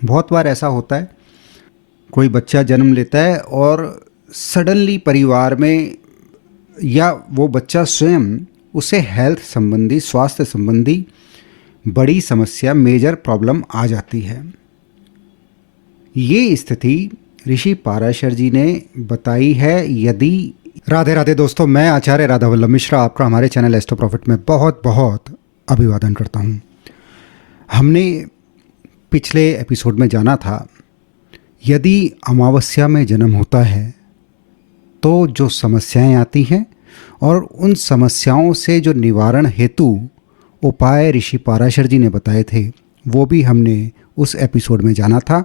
बहुत बार ऐसा होता है, कोई बच्चा जन्म लेता है और सडनली परिवार में या वो बच्चा स्वयं उसे हेल्थ संबंधी, स्वास्थ्य संबंधी बड़ी समस्या, मेजर प्रॉब्लम आ जाती है। ये स्थिति ऋषि पाराशर जी ने बताई है। यदि राधे राधे दोस्तों, मैं आचार्य राधा वल्लभ मिश्रा आपका हमारे चैनल एस्ट्रो प्रॉफिट में बहुत बहुत अभिवादन करता हूँ। हमने पिछले एपिसोड में जाना था, यदि अमावस्या में जन्म होता है तो जो समस्याएं आती हैं और उन समस्याओं से जो निवारण हेतु उपाय ऋषि पाराशर जी ने बताए थे, वो भी हमने उस एपिसोड में जाना था।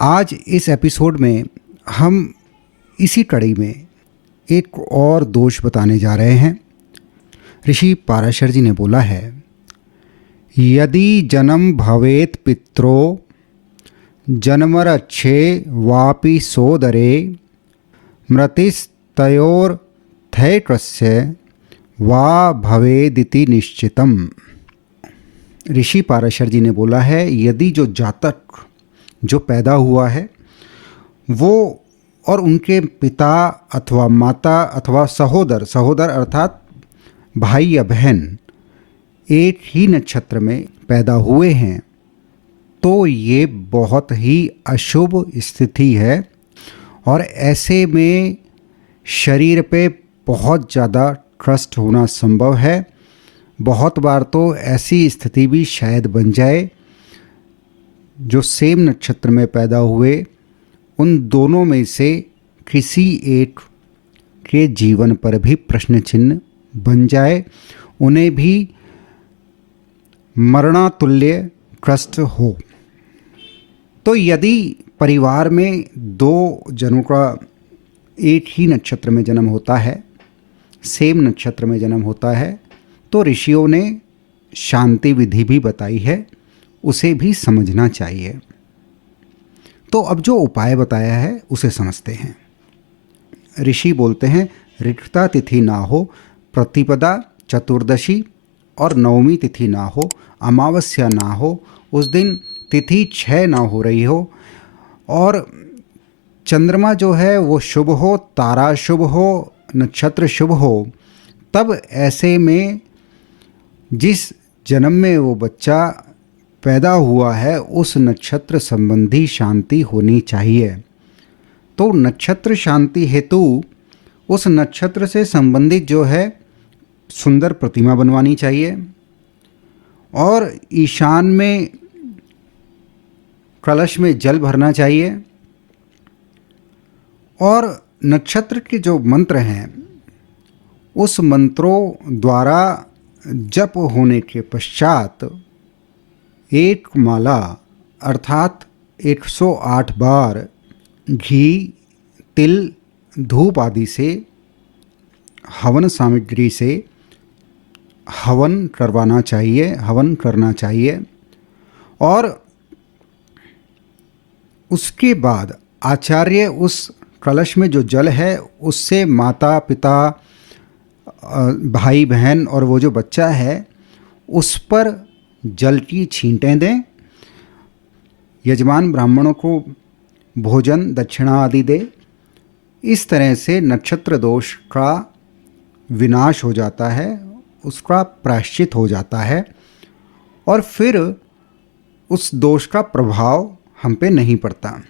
आज इस एपिसोड में हम इसी कड़ी में एक और दोष बताने जा रहे हैं। ऋषि पाराशर जी ने बोला है, यदि जन्म भवेत पित्रो जन्मरक्षे वापि सोदरे मृतिस्तयोर्थैकस्य वा भवेदिति निश्चितम। ऋषि पाराशर जी ने बोला है, यदि जो जातक जो पैदा हुआ है वो और उनके पिता अथवा माता अथवा सहोदर अर्थात भाई या बहन एक ही नक्षत्र में पैदा हुए हैं तो ये बहुत ही अशुभ स्थिति है और ऐसे में शरीर पे बहुत ज़्यादा ट्रस्ट होना संभव है। बहुत बार तो ऐसी स्थिति भी शायद बन जाए, जो सेम नक्षत्र में पैदा हुए उन दोनों में से किसी एक के जीवन पर भी प्रश्न चिन्ह बन जाए, उन्हें भी मरणातुल्य ट्रस्ट हो। तो यदि परिवार में दो जनों का एक ही नक्षत्र में जन्म होता है, सेम नक्षत्र में जन्म होता है, तो ऋषियों ने शांति विधि भी बताई है, उसे भी समझना चाहिए। तो अब जो उपाय बताया है उसे समझते हैं। ऋषि बोलते हैं, ऋक्ता तिथि ना हो, प्रतिपदा, चतुर्दशी और नवमी तिथि ना हो, अमावस्या ना हो, उस दिन तिथि 6 ना हो रही हो और चंद्रमा जो है वो शुभ हो, तारा शुभ हो, नक्षत्र शुभ हो, तब ऐसे में जिस जन्म में वो बच्चा पैदा हुआ है उस नक्षत्र संबंधी शांति होनी चाहिए। तो नक्षत्र शांति हेतु उस नक्षत्र से संबंधित जो है सुंदर प्रतिमा बनवानी चाहिए और ईशान में कलश में जल भरना चाहिए और नक्षत्र के जो मंत्र हैं उस मंत्रों द्वारा जप होने के पश्चात एक माला अर्थात 108 बार घी, तिल, धूप आदि से हवन सामग्री से हवन करवाना चाहिए, हवन करना चाहिए और उसके बाद आचार्य उस कलश में जो जल है उससे माता पिता, भाई बहन और वो जो बच्चा है उस पर जल की छींटें दें। यजमान ब्राह्मणों को भोजन दक्षिणा आदि दे। इस तरह से नक्षत्र दोष का विनाश हो जाता है, उसका प्रायश्चित हो जाता है और फिर उस दोष का प्रभाव हम पे नहीं पड़ता।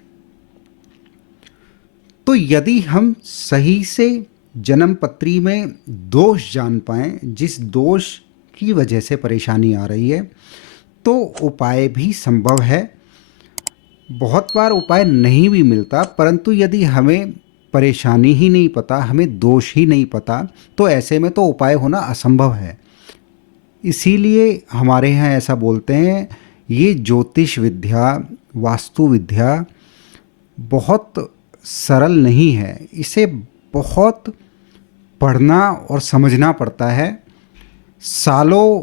तो यदि हम सही से जन्म पत्री में दोष जान पाएँ, जिस दोष की वजह से परेशानी आ रही है, तो उपाय भी संभव है। बहुत बार उपाय नहीं भी मिलता, परंतु यदि हमें परेशानी ही नहीं पता, हमें दोष ही नहीं पता, तो ऐसे में तो उपाय होना असंभव है। इसीलिए हमारे यहाँ ऐसा बोलते हैं, ये ज्योतिष विद्या, वास्तु विद्या बहुत सरल नहीं है, इसे बहुत पढ़ना और समझना पड़ता है। सालों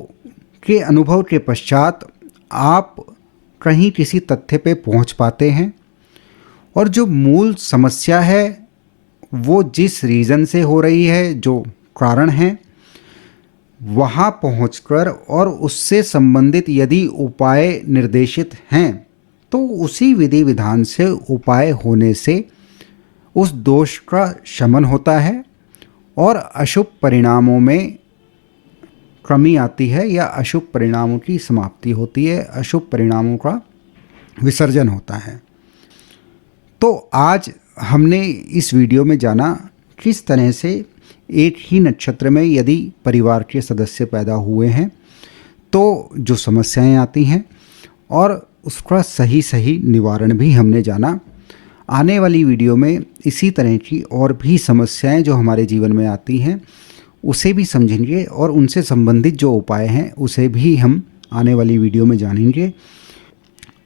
के अनुभव के पश्चात आप कहीं किसी तथ्य पे पहुंच पाते हैं और जो मूल समस्या है वो जिस रीज़न से हो रही है, जो कारण है, वहाँ पहुंचकर और उससे संबंधित यदि उपाय निर्देशित हैं तो उसी विधि विधान से उपाय होने से उस दोष का शमन होता है और अशुभ परिणामों में कमी आती है या अशुभ परिणामों की समाप्ति होती है, अशुभ परिणामों का विसर्जन होता है। तो आज हमने इस वीडियो में जाना किस तरह से एक ही नक्षत्र में यदि परिवार के सदस्य पैदा हुए हैं तो जो समस्याएं आती हैं और उसका सही सही निवारण भी हमने जाना। आने वाली वीडियो में इसी तरह की और भी समस्याएं जो हमारे जीवन में आती हैं उसे भी समझेंगे और उनसे संबंधित जो उपाय हैं उसे भी हम आने वाली वीडियो में जानेंगे।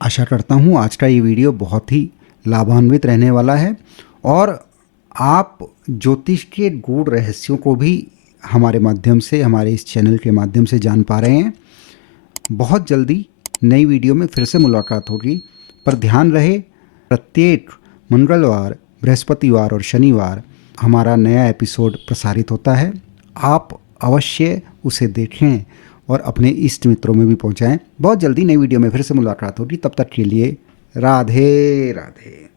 आशा करता हूँ आज का ये वीडियो बहुत ही लाभान्वित रहने वाला है और आप ज्योतिष के गूढ़ रहस्यों को भी हमारे माध्यम से, हमारे इस चैनल के माध्यम से जान पा रहे हैं। बहुत जल्दी नई वीडियो में फिर से मुलाकात होगी, पर ध्यान रहे प्रत्येक मंगलवार, बृहस्पतिवार और शनिवार हमारा नया एपिसोड प्रसारित होता है। आप अवश्य उसे देखें और अपने इष्ट मित्रों में भी पहुंचाएं। बहुत जल्दी नई वीडियो में फिर से मुलाकात होगी, तब तक के लिए राधे राधे।